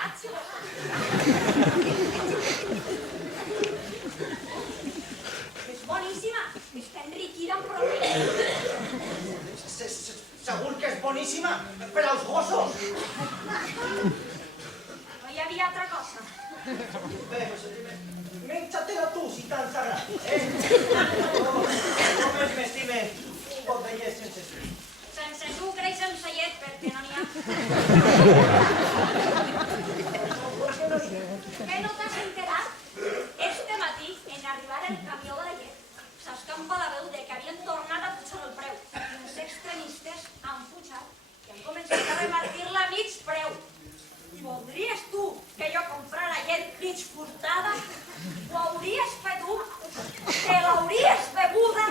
pagat, si vols. És boníssima, està enriquida amb proteïnes. Segur que és boníssima per als gossos. No hi havia altra cosa. Bé, menja-te-la tu, si tant t'agrada, Només m'estime un got de llet sense sucre. Sense sucre i sense llet, perquè no n'hi ha. Què no t'has enterat? Este matí, en arribar el camió de la llet, s'escampa la veu de que havien tornat a pujar el preu. I els extremistes han pujat i han començat a repartir-la a mig preu. Voldries tu que jo comprara llet mig furtada? Ho hauries fet tu? Te l'hauries beguda?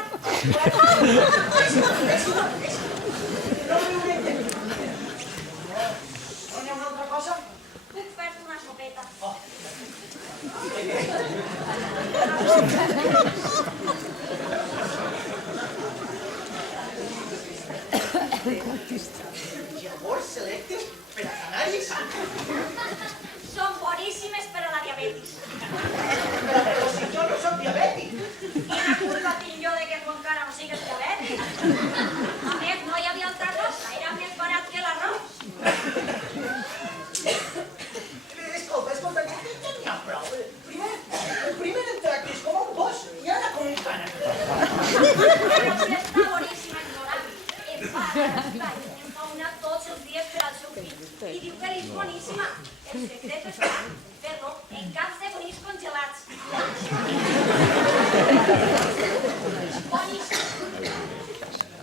No riurete. No n'hi ha una altra cosa? Puc fer-te una sopeta. Llavors selectes per a canaris? Són boníssimes per a la diabetis. Però si jo no soc diabètic. Quina culpa tinc jo de que tu encara no sigues diabètic? A més, no hi havia altra cosa. Era més barat que l'arròs. Escolta, ja n'hi ha prou. Primer em tractis com un gos i ara com un cana. Però si està boníssima ignorant. Em fa una tots els dies per al seu fill. I diu que és boníssima. El secret està fer-lo en caps de conills congelats.